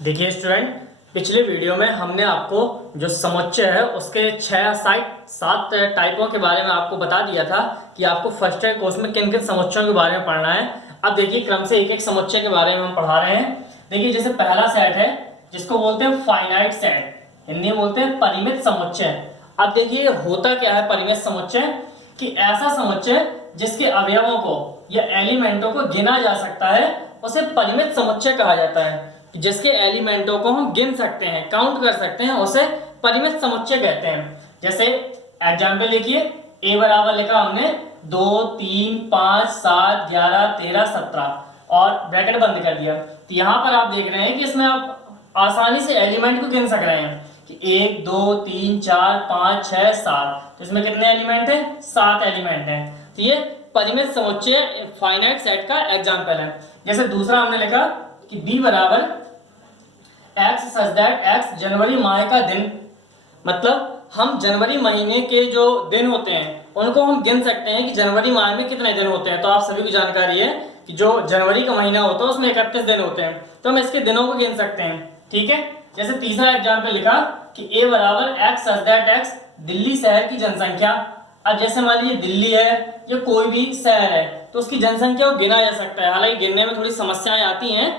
देखिए स्टूडेंट, पिछले वीडियो में हमने आपको जो समुच्चय है उसके 6 7 टाइपों के बारे में आपको बता दिया था कि आपको फर्स्ट ईयर कोर्स में किन किन समुच्चयों के बारे में पढ़ना है। अब देखिए क्रम से एक एक समुच्चय के बारे में हम पढ़ा रहे हैं। देखिए जैसे पहला सेट है जिसको बोलते हैं फाइनाइट सेट, हिंदी में बोलते हैं परिमित समुच्चय। अब देखिए होता क्या है परिमित समुच्चय, कि ऐसा समुच्चय जिसके अवयवों को या एलिमेंटों को गिना जा सकता है उसे परिमित समुच्चय कहा जाता है। जिसके एलिमेंटों को हम गिन सकते हैं, काउंट कर सकते हैं, उसे परिमित समुच्चय कहते हैं। जैसे एग्जाम्पल देखिए, ए बराबर लिखा हमने 2 3 5 7 11 13 17 और ब्रैकेट बंद कर दिया। तो यहाँ पर आप देख रहे हैं कि इसमें आप आसानी से एलिमेंट को गिन सक रहे हैं कि 1 2 3 4 5 6 7। तो इसमें कितने एलिमेंट हैं? 7 एलिमेंट हैं। तो ये परिमित समुच्चय फाइनाइट सेट का एग्जाम्पल है। जैसे दूसरा हमने लिखा कि बी बराबर एक्स सच दैट एक्स जनवरी माह का दिन, मतलब हम जनवरी महीने के जो दिन होते हैं उनको हम गिन सकते हैं कि जनवरी माह में कितने दिन होते हैं। तो आप सभी को जानकारी है कि जो जनवरी का महीना होता है उसमें 31 दिन होते हैं, तो हम इसके दिनों को गिन सकते हैं। ठीक है। जैसे तीसरा एग्जाम्पल लिखा कि ए बराबर x such that x Delhi शहर की जनसंख्या। अब जैसे मान लीजिए दिल्ली है या कोई भी शहर है तो उसकी जनसंख्या को गिना जा सकता है। हालांकि गिनने में थोड़ी समस्याएं आती हैं,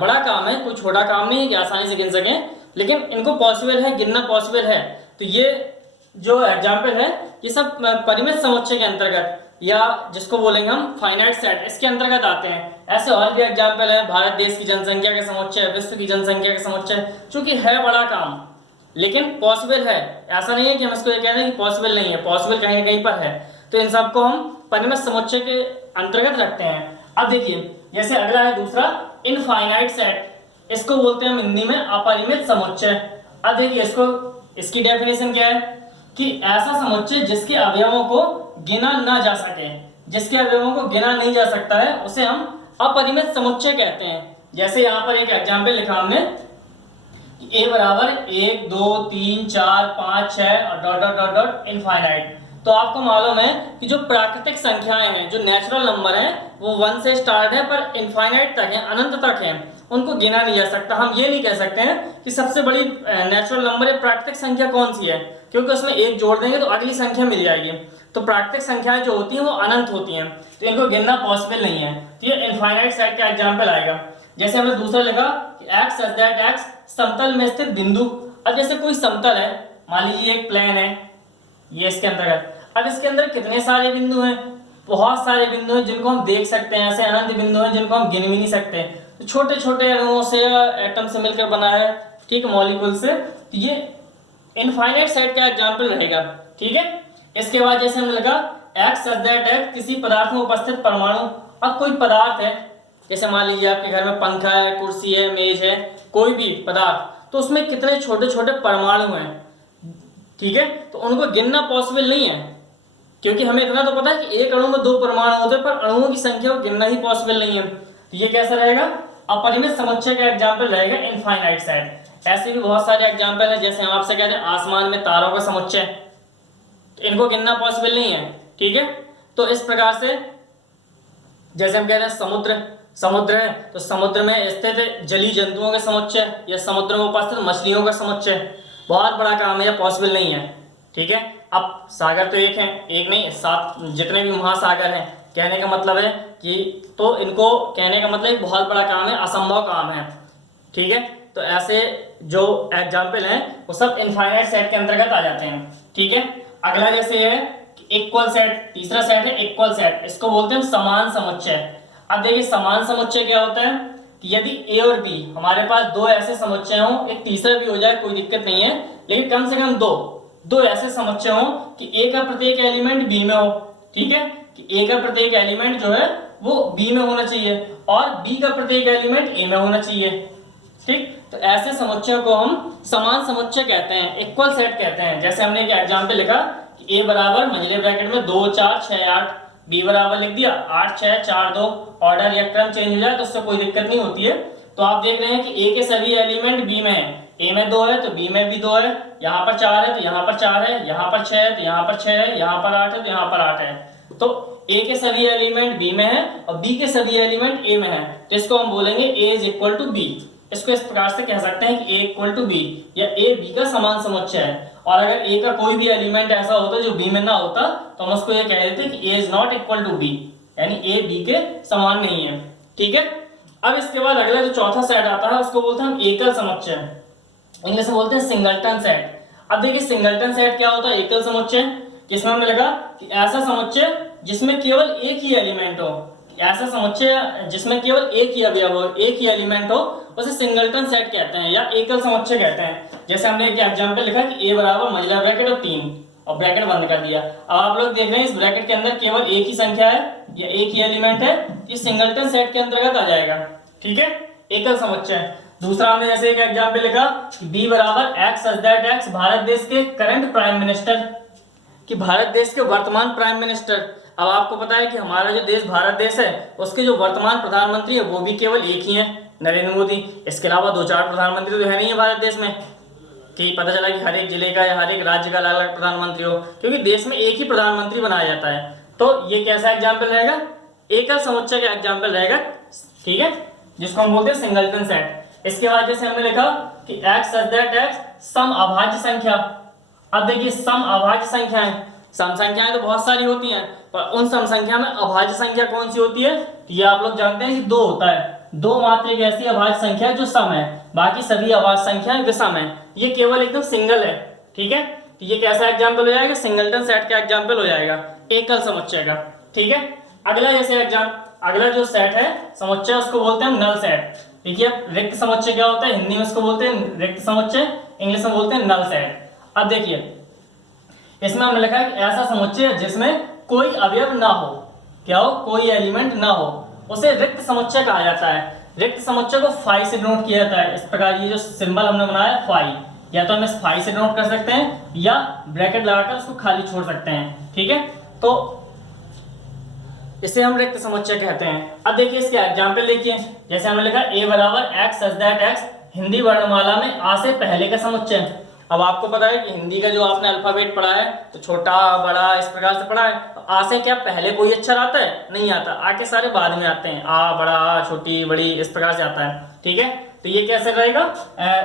बड़ा काम है, कोई छोटा काम नहीं है कि आसानी से गिन सकें, लेकिन इनको पॉसिबल है, गिनना पॉसिबल है। तो ये जो एग्जाम्पल है ये सब परिमित समुच्चय के अंतर्गत या जिसको बोलेंगे हम फाइनाइट सेट, इसके अंतर्गत आते हैं। ऐसे और भी एग्जाम्पल है, भारत देश की जनसंख्या का समुच्चय, विश्व की जनसंख्या का समुच्चय, चूंकि है बड़ा काम लेकिन पॉसिबल है। ऐसा नहीं है कि हम इसको ये कह रहे हैं कि पॉसिबल नहीं है, पॉसिबल कहीं ना कहीं पर है। तो इन सबको हम परिमित समुच्चय के अंतर्गत रखते हैं। अब देखिए जैसे अगला है दूसरा इनफाइनाइट सेट, इसको बोलते हैं हम हिंदी में अपरिमित समुच्चय। अब देखिए इसकी डेफिनेशन क्या है कि ऐसा समुच्चय जिसके अवयवों को गिना ना जा सके, जिसके अवयवों को गिना नहीं जा सकता है उसे हम अपरिमित समुच्चय कहते हैं। जैसे यहाँ पर एक एग्जाम्पल लिखा हमने, ए बराबर 1 2 3 4 5 6 और dot dot dot dot infinite. तो आपको मालूम है कि जो प्राकृतिक संख्याएं हैं, जो नेचुरल नंबर हैं, वो 1 से स्टार्ट है पर इनफाइनाइट तक है, अनंत तक है, उनको गिना नहीं जा सकता। हम ये नहीं कह सकते हैं कि सबसे बड़ी नेचुरल नंबर या प्राकृतिक संख्या कौन सी है, क्योंकि उसमें एक जोड़ देंगे तो अगली संख्या मिल जाएगी। तो प्राकृतिक संख्याएं जो होती हैं वो अनंत होती हैं, तो इनको गिनना पॉसिबल नहीं है। तो ये इनफाइनाइट सेट का एग्जाम्पल आएगा। जैसे हमने दूसरा लिखा कि एक्स सच दैट एक्स समतल में स्थित बिंदु। अब जैसे कोई समतल है, मान लीजिए एक प्लेन है, ये इसके अंतर्गत। अब इसके अंदर कितने सारे बिंदु हैं? बहुत सारे बिंदु हैं जिनको हम देख सकते हैं, ऐसे अनंत बिंदु हैं जिनको हम गिन भी नहीं सकते। तो छोटे छोटे अणुओं से, एटम से मिलकर बना है, ठीक है, मॉलिक्यूल से। तो ये इनफाइनाइट सेट का एग्जाम्पल रहेगा। ठीक है। इसके बाद जैसे हमने लगा एक्स सच दैट एक्स किसी पदार्थ में उपस्थित परमाणु। अब कोई पदार्थ है, जैसे मान लीजिए आपके घर में पंखा है, कुर्सी है, मेज है, कोई भी पदार्थ, तो उसमें कितने छोटे छोटे परमाणु हैं। ठीक है। तो उनको गिनना पॉसिबल नहीं है, क्योंकि हमें इतना तो पता है कि एक अणु में 2 परमाणु होते हैं, पर अणुओं की संख्या को गिनना ही पॉसिबल नहीं है। तो ये कैसा रहेगा? अपरिमित समुच्चय का एग्जाम्पल रहेगा इनफाइनाइट सेट। ऐसे भी बहुत सारे एग्जाम्पल है, जैसे हम आपसे कहते हैं आसमान में तारों का समुच्चय, तो इनको गिनना पॉसिबल नहीं है। ठीक है। तो इस प्रकार से जैसे हम कहते हैं समुद्र है तो समुद्र में स्थित जलीय जंतुओं का समुच्चय या समुद्र में उपस्थित मछलियों का समुच्चय, बहुत बड़ा काम है, या पॉसिबल नहीं है। ठीक है। अब सागर तो एक है, एक नहीं 7 जितने भी महासागर हैं, कहने का मतलब है कि तो इनको कहने का मतलब बहुत बड़ा काम है, असंभव काम है। ठीक है। तो ऐसे जो एग्जाम्पल हैं वो सब इनफाइनाइट सेट के अंतर्गत आ जाते हैं। ठीक है। अगला जैसे है इक्वल सेट, तीसरा सेट है इक्वल सेट, इसको बोलते हैं समान समुच्चय। अब देखिए समान समुच्चय क्या होता है कि यदि ए और बी हमारे पास 2 ऐसे समुच्चय हों, एक तीसरा भी हो जाए कोई दिक्कत नहीं है, लेकिन कम से कम दो ऐसे समुच्चय हों कि ए का प्रत्येक एलिमेंट बी में हो। ठीक है। कि ए का प्रत्येक एलिमेंट जो है वो बी में होना चाहिए और बी का प्रत्येक एलिमेंट ए में होना चाहिए। ठीक। तो ऐसे समुच्चय को हम समान समुच्चय कहते हैं, इक्वल सेट कहते हैं। जैसे हमने एक एग्जाम्पल लिखा कि ए बराबर मंझले ब्रैकेट में 2 4 6 8, बी बराबर लिख दिया 8 6 4 2, ऑर्डर या क्रम चेंज हो जाए तो उससे कोई दिक्कत नहीं होती है। तो आप देख रहे हैं कि ए के सभी एलिमेंट बी में है, ए में 2 है तो बी में भी 2 है, यहाँ पर 4 है तो यहाँ पर 4 है, यहाँ पर 6 है तो यहाँ पर 6 है, यहाँ पर 8 है तो यहाँ पर 8 है। तो ए के सभी एलिमेंट बी में है और बी के सभी एलिमेंट ए में है, तो इसको हम बोलेंगे ए इज इक्वल टू बी। इसको इस प्रकार से कह सकते हैं कि ए इक्वल टू बी, या ए बी का समान समुच्चय है। और अगर ए का कोई भी एलिमेंट ऐसा होता जो बी में ना होता तो हम उसको ये कह देते कि A is not equal to B, यानी ए बी के समान नहीं है। ठीक है, अब इसके बाद अगला जो चौथा सेट आता है उसको बोलते हैं हम एकल समुच्चय, इंग्लिश में बोलते हैं सिंगलटन सेट। अब देखिए सिंगलटन सेट क्या होता है, एकल समुच्चय, किसमें हमने लगा कि ऐसा समुच्चय जिसमें केवल एक ही एलिमेंट हो, ऐसा समुच्चय जिसमें केवल एक ही अवयव हो, एक ही एलिमेंट हो, उसे सिंगलटन सेट कहते हैं या एकल समुच्चय कहते हैं। जैसे हमने एक एग्जांपल लिखा कि ए बराबर मझला ब्रैकेट और 3 और ब्रैकेट बंद कर दिया। अब आप लोग देख रहे हैं इस ब्रैकेट के अंदर केवल एक ही संख्या है या एक ही एलिमेंट है, ये सिंगलटन सेट के अंतर्गत आ जाएगा। ठीक है, एकल समुच्चय। दूसरा हमने जैसे एक एग्जांपल लिखा बी बराबर x such that x Bharat देश के करंट प्राइम मिनिस्टर, कि भारत देश के वर्तमान प्राइम मिनिस्टर। अब आपको पता है कि हमारा जो देश भारत देश है उसके जो वर्तमान प्रधानमंत्री है वो भी केवल एक ही है, नरेंद्र मोदी। इसके अलावा 2-4 प्रधानमंत्री तो है नहीं है भारत देश में, कि पता चला कि हर एक जिले का या हर एक राज्य का अलग अलग प्रधानमंत्री हो, क्योंकि देश में एक ही प्रधानमंत्री बनाया जाता है। तो ये कैसा एग्जाम्पल रहेगा, एकल समुच्चय का एग्जाम्पल रहेगा। ठीक है, जिसको हम बोलते हैं सिंगलटन सेट। इसके बाद जैसे हमने लिखा कि एक्स सच दैट एक्स सम अभाज्य संख्या। अब देखिए सम अभाज्य संख्याएं, सम संख्याएं तो बहुत सारी होती हैं, पर उन सम संख्या में अभाज्य संख्या कौन सी होती है, तो ये आप लोग जानते हैं कि 2 होता है। 2 मात्र एक ऐसी अभाज्य संख्या है जो सम है, बाकी सभी अभाज्य संख्याएं विषम है, ये केवल एकदम सिंगल है। ठीक है, तो ये कैसा एग्जाम्पल हो जाएगा, सिंगलटन सेट का एग्जाम्पल हो जाएगा, एकल समुच्चय का। ठीक है, अगला जैसे अगला जो सेट है समुच्चय उसको बोलते हैं हम नल सेट। देखिए रिक्त समुच्चय क्या होता है, हिंदी में उसको बोलते हैं रिक्त समुच्चय, इंग्लिश में बोलते हैं नल सेट। अब देखिए इसमें हमने लिखा है कि ऐसा समुच्चय जिसमें कोई अवयव ना हो, क्या हो, कोई एलिमेंट ना हो, उसे रिक्त समुच्चय कहा जाता है। रिक्त समुच्चय को फाई से डिनोट किया जाता है। इस प्रकार ये जो सिंबल हमने बनाया फाई, या तो हम इस फाई से डिनोट कर सकते हैं या ब्रैकेट लगाकर उसको खाली छोड़ सकते हैं। ठीक है, तो इसे हम रिक्त समुच्चय कहते हैं। अब देखिए इसके एग्जाम्पल देखिए, जैसे हमने लिखा ए बराबर x such that x Hindi वर्णमाला में आ से पहले का समुच्चय। अब आपको पता है कि हिंदी का जो आपने अल्फाबेट पढ़ा है तो छोटा बड़ा इस प्रकार से पढ़ा है, तो आ से क्या पहले कोई अक्षर आता है, नहीं आता, आ के सारे बाद में आते हैं, आ बड़ा आ छोटी बड़ी इस प्रकार से आता है। ठीक है, तो ये कैसे रहेगा,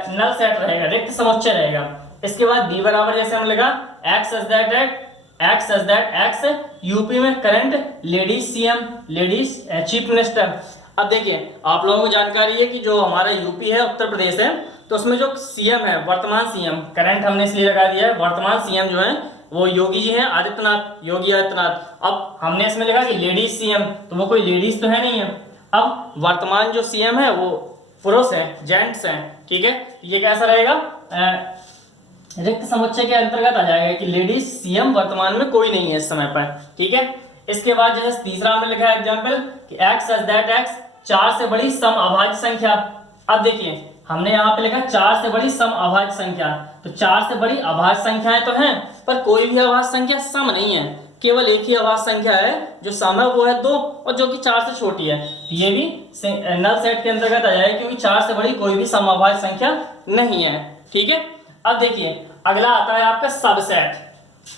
नल सेट रहेगा, रिक्त समुच्चय रहेगा। इसके बाद बी बराबर जैसे हम लिखा x such that x UP में current ladies CM, ladies chief minister. अब देखिए आप लोगों को जानकारी है कि जो हमारा यूपी है उत्तर प्रदेश है, तो उसमें जो सीएम है, वर्तमान सीएम, करंट हमने इसलिए लगा दिया है, वर्तमान सीएम जो है वो योगी जी हैं, योगी आदित्यनाथ। अब हमने इसमें लिखा कि लेडीज सीएम, तो वो कोई लेडीज तो है नहीं है। अब वर्तमान जो सीएम है वो पुरुष है, जेंट्स हैं। ठीक है, ये कैसा रहेगा, रिक्त समुच्चय के अंतर्गत आ जाएगा कि लेडीज सीएम वर्तमान में कोई नहीं है इस समय पर। ठीक है, इसके बाद जैसे तीसरा हमने लिखा है एग्जांपल कि एक्स सच दैट एक्स 4 से बड़ी सम अभाज्य संख्या। अब देखिए हमने यहाँ पे लिखा 4 से बड़ी सम अभाज्य संख्या, तो 4 से बड़ी अभाज्य संख्याएं तो हैं पर कोई भी अभाज्य संख्या सम नहीं है, केवल एक ही अभाज्य संख्या है जो सम है, वो है 2, और जो कि 4 से छोटी है। ये भी नल सेट के अंतर्गत आ जाएगा क्योंकि 4 से बड़ी कोई भी सम अभाज्य संख्या नहीं है। ठीक है, अब देखिए अगला आता है आपका सबसेट।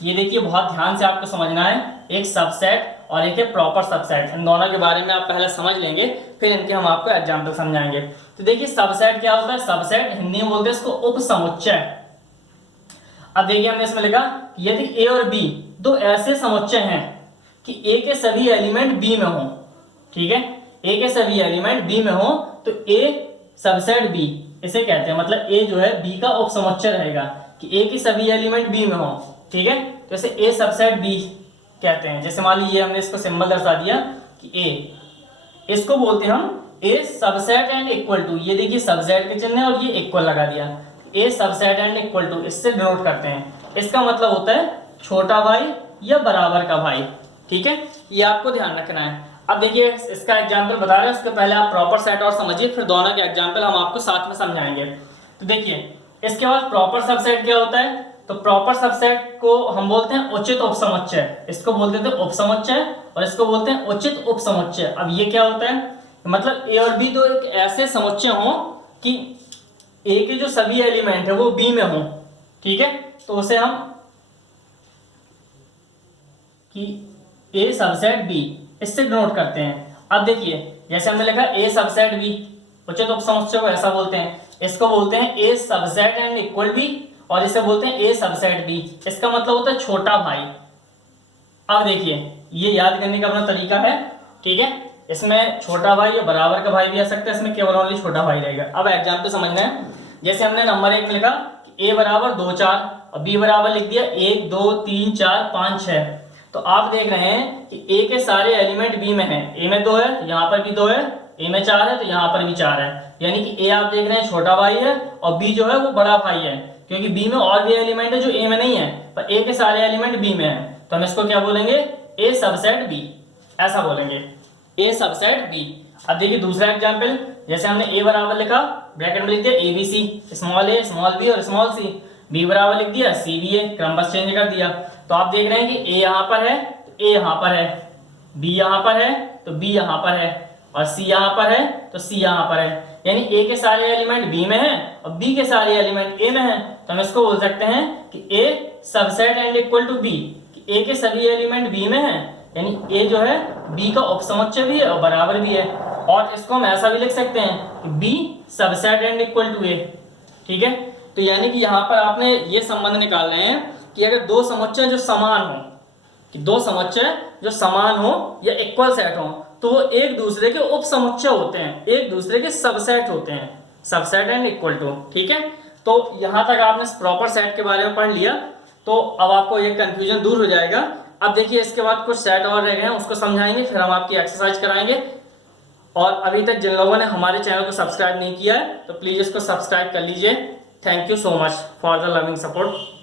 ये देखिए बहुत ध्यान से आपको समझना है, एक सबसेट और एक है प्रॉपर सबसेट। इन दोनों के बारे में आप पहले समझ लेंगे, फिर इनके हम आपको एग्जांपल समझाएंगे। तो देखिए सबसेट क्या होता है, सबसेट हिंदी में बोलते हैं इसको उपसमुच्चय। अब देखिए हमने इसमें लिखा यदि ए और बी दो ऐसे समुच्चय हैं कि ए के सभी एलिमेंट बी में हो। ठीक है, ए के सभी एलिमेंट बी में हो तो ए सबसेट बी इसे कहते हैं, मतलब ए जो है बी का उपसमुच्चय रहेगा कि ए के सभी एलिमेंट बी में हो। ठीक है, तो इसे ए सबसेट बी कहते हैं। जैसे मान लीजिए हमने इसको सिंबल दर्शा दिया कि ए, इसको बोलते हैं हम ए सबसेट एंड इक्वल टू। ये देखिए सबसेट के चिन्ह है और ये इक्वल लगा दिया, ए सबसेट एंड इक्वल टू, इससे डिनोट करते हैं। इसका मतलब होता है छोटा भाई या बराबर का भाई। ठीक है, ये आपको ध्यान रखना है। अब देखिए इसका एग्जाम्पल बता रहे हैं, उसके पहले आप प्रॉपर सेट और समझिए, फिर दोनों के एग्जाम्पल हम आपको साथ में समझाएंगे। तो देखिए इसके बाद प्रॉपर सबसेट क्या होता है, तो प्रॉपर सबसेट को हम बोलते हैं उचित उपसमुच्चय। इसको बोलते थे उपसमुच्चय और इसको बोलते हैं उचित उपसमुच्चय। अब ये क्या होता है, मतलब ए और बी दो एक ऐसे समुच्चय हो कि ए के जो सभी एलिमेंट है वो बी में हो। ठीक है, तो उसे हम कि ए सबसेट बी इससे डिनोट करते हैं। अब देखिए जैसे हमने लिखा ए सबसेट बी, उचित उपसमुच्चय को ऐसा बोलते हैं, इसको बोलते हैं ए सबसेट एंड इक्वल बी, और इसे बोलते हैं ए सबसेट बी। इसका मतलब होता है छोटा भाई। अब देखिए ये याद करने का अपना तरीका है, ठीक है। इसमें छोटा भाई या बराबर का भाई भी आ सकता है, इसमें केवल ओनली छोटा भाई रहेगा। अब एग्जाम्पल समझना है, जैसे हमने नंबर 1 में लिखा कि ए बराबर 2 4 और बी बराबर लिख दिया 1 2 3 4 5 6। तो आप देख रहे हैं कि ए के सारे एलिमेंट बी में हैं। ए में 2 है, यहाँ पर भी 2 है, ए में 4 है तो यहाँ पर भी 4 है, यानी कि ए आप देख रहे हैं छोटा भाई है और बी जो है वो बड़ा भाई है, क्योंकि बी में और भी एलिमेंट है जो ए में नहीं है, पर ए के सारे एलिमेंट बी में है। तो हम इसको क्या बोलेंगे, ए सबसेट बी, ऐसा बोलेंगे, ए सबसेट बी। अब देखिए दूसरा एग्जाम्पल, जैसे हमने ए बराबर लिखा, ब्रैकेट में लिख दिया A B C, small A small B और स्मॉल सी, बी बराबर लिख दिया सी बी ए, क्रम बस चेंज कर दिया। तो आप देख रहे हैं कि ए यहाँ पर है तो ए यहाँ पर है, बी यहाँ पर है तो बी यहाँ पर है, और सी यहाँ पर है तो सी यहाँ पर है, यानी ए के सारे एलिमेंट बी में हैं और बी के सारे एलिमेंट ए में हैं। तो हम इसको बोल सकते हैं कि A subset and equal to B, A के सभी एलिमेंट बी में हैं, यानी ए जो है बी का उपसमुच्चय भी है और बराबर भी है। और इसको हम ऐसा भी लिख सकते हैं कि B subset and equal to A, ठीक है। तो यानी कि यहाँ पर आपने ये संबंध निकाल रहे हैं कि अगर दो समुच्चय जो समान हो, कि दो समुच्चय जो समान हो या इक्वल सेट हो, तो वो एक दूसरे के उपसमुच्चय होते हैं, एक दूसरे के सबसेट होते हैं, सबसेट एंड इक्वल टू, ठीक है। तो यहाँ तक आपने प्रॉपर सेट के बारे में पढ़ लिया, तो अब आपको ये कंफ्यूजन दूर हो जाएगा। अब देखिए इसके बाद कुछ सेट और रह गए हैं, उसको समझाएंगे, फिर हम आपकी एक्सरसाइज कराएंगे। और अभी तक जिन लोगों ने हमारे चैनल को सब्सक्राइब नहीं किया है तो प्लीज़ इसको सब्सक्राइब कर लीजिए। Thank you so much for the loving support.